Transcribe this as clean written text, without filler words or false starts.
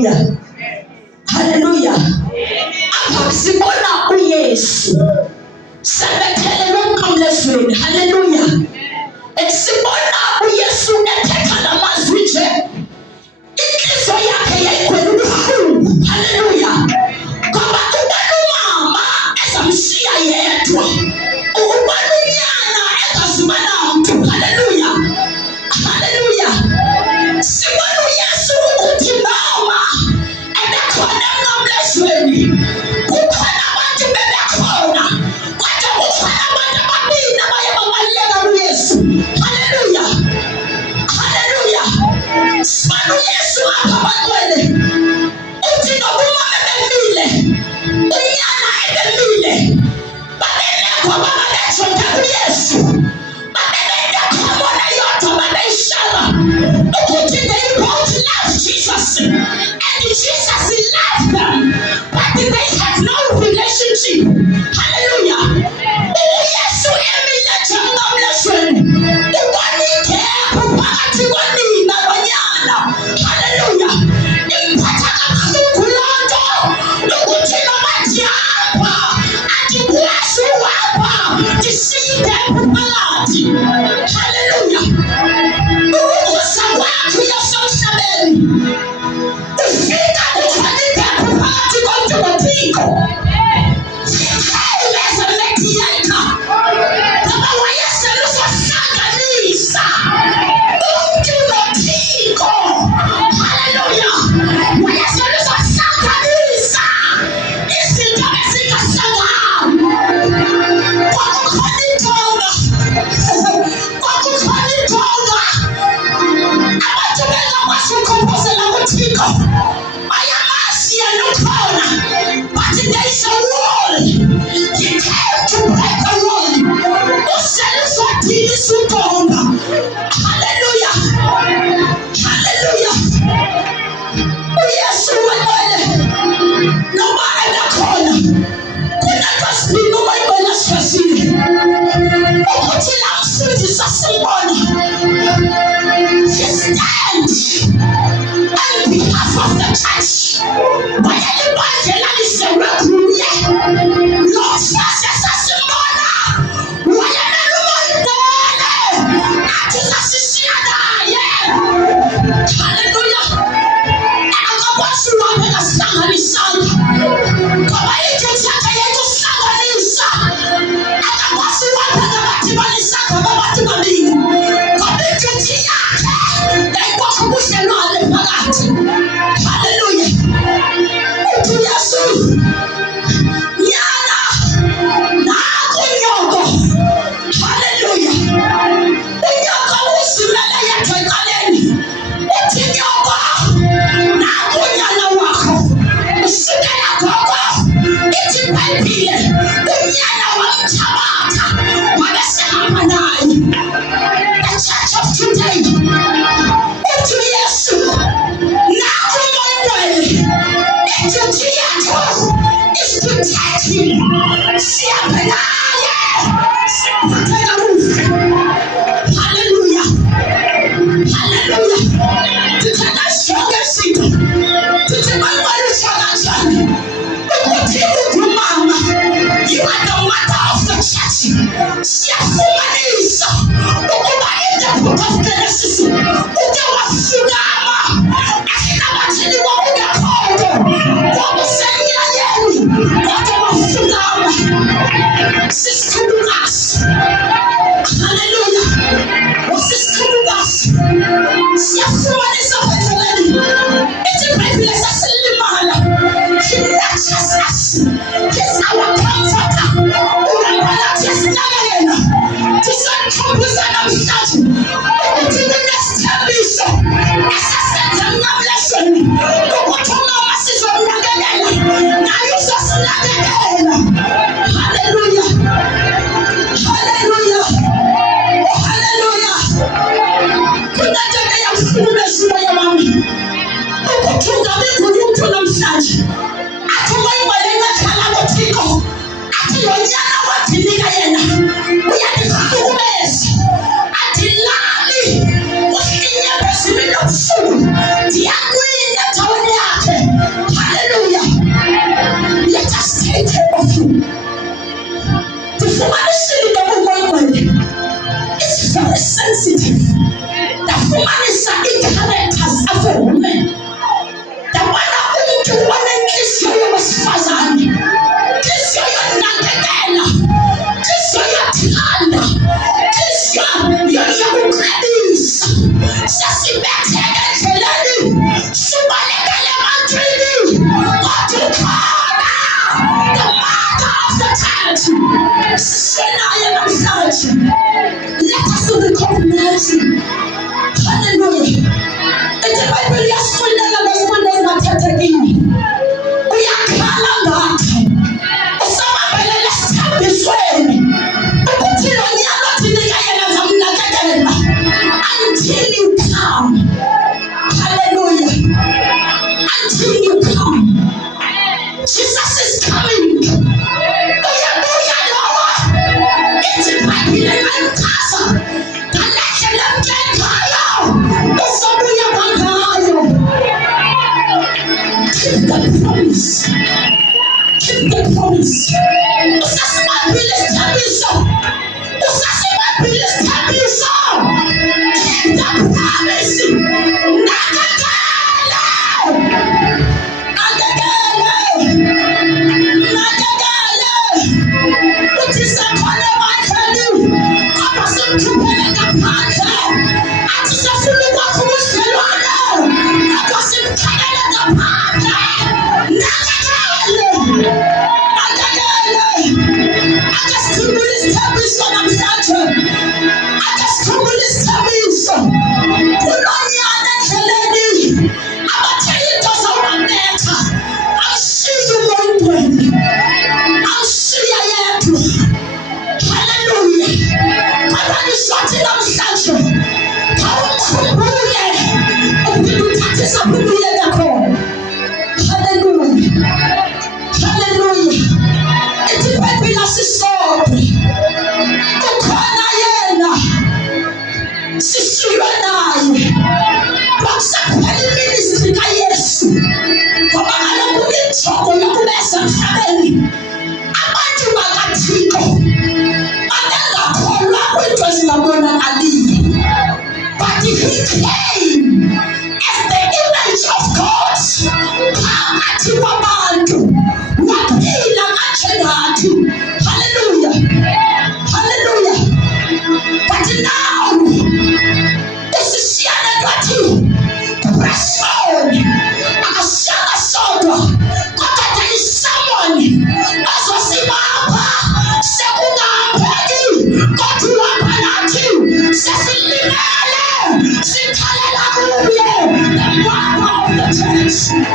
Hallelujah. Hallelujah. Apha sibona uYesu sebethelele emnqamlezweni. Hallelujah. Sibona uYesu ethetha lamazwi nje inhliziyo yakhe yayigcwele ubuhlungu. Hallelujah. Ngoba ubona umama ezamshiya yedwa, ubona unyana engaziba namntu. Hallelujah. Hallelujah. Sibona uYesu ukuthi noma ebekhona emnqamlezweni kukhona abantu bebekhona, kodwa kukhona abantu ababili abaye babaluleka kuYesu. Hallelujah. Hallelujah. Sibona uYesu apha abantwana uthi noma umama ebemile, unyana ebemile, babelekwa babejonge kuYesu, babelekhamona yodwa babeyishaya ukuthi they both love Jesus and Jesus loved them, but they had no relationship. Hallelujah. uYesu emile nje emnqamlezweni, ubona ikhephu phakathi konina nonyana. Hallelujah. Imphatha kabuhlungu loo nto ukuthi noma ndihamba andikwazi uhamba ndishiye ikhephu phakathi. Hallelujah. Ukuza kwakhe uYesu emhlabeni ufika kukhona ikhephu phakathi komntu noThixo. But there is a wall. He came to break the wall. Hallelujah. Hallelujah. Uyesu webele noma engakhona kunakasibini uma ibona sifasile ukuthi la mfundisi asibona. He stands on behalf of the church. Bayalibandlela lisewe kuye lo mfasi asasibona wayena lumondele nathi sasishiya naye. Hallelujah. Akakwazi uhambe sihlanganisanga ngoba ijuthi yakhe yekusihlanganisa. Akakwazi uhambe ngabadibanisanga babantu babili ngoba ijuthi yakhe yayikwakha ubudlelwane phakathi. Hallelujah. Uthi uYesu nyana naku nyoko. Hallelujah. Unyoko uzimele yedwa eqaleni. Uthi nyoko naku nyana wakho. Usikela gogo ithi iBhayibhile unyana wamthabatha wabesehamba naye. The church of today uthi uYesu naku uManuel. Ijuthi yethu is to touch him. Sihambe naye simphathe kakuhle. Hallelujah. Hallelujah. Thithanda sijonge izinto thithi balibalisha kanjani ukuthi ungumama. You are the mother of the church. Siyafumanisa ukuba in the book of Genesis uke wafukama ahlabathini kwakungekho kwakusenyanyeni kodwa wafukama. Sisikhulukazi. Hallelujah. Usisikhulukazi. Siyafumanisa phezuleni ithi iBhayibhile sasilimala. He nurtures us. He's our comforter. Uramphakathi yasinakekela. Tisanikhombisa namhlanje ukuthi kunesithembiso sensitive. The woman is a characters of a woman. The one who want to kiss you was fazan. Kiss your nagagana. Kiss your tanda. Kiss your grannies. Sassy back and Felani. Subalekale Madrini. What to call the mother of the child. Senaya of Sergeant. Let us do the covenant. Hallelujah. It's a Bible, yes, for the not taking. We are calling God. Some let's have this way. Until you come. Hallelujah. Until you come. Jesus is coming. It's my healing and castle. The nation of Gentile. The Samuel keep the promise. Keep the promise. That's my village tell me so. That's my village tell me so. Keep the promise. What is that called my value? I wasn't to pay the panther. I just have to look at who's the one. I wasn't paying the panther. I just couldn't establish what I'm starting. I just couldn't establish. Put on your other lady. I'm going to tell you just how I'm better. I'll see you one day. I'll see you yet. Hallelujah. I'm sorting out sanction. Hallelujah. Hallelujah. It's a popular sword. Okanayena. Sishiranai. Baksapeli ministry ka Yesu. Kwa maana kulichoko na kubesa msabeni. Amati wakatiko. Anela kwa it was Lamona Ali. But he came as the image of God. Ati wabantu. Wapila machenatu. Hallelujah. Hallelujah. But now, this is Yanagati. Press on. Akashanga soda. Kota there is someone. Asosimapa. Sekuna pegi. Kotu wapanati. Sesilinele. Sitalela uye. The mother of the church.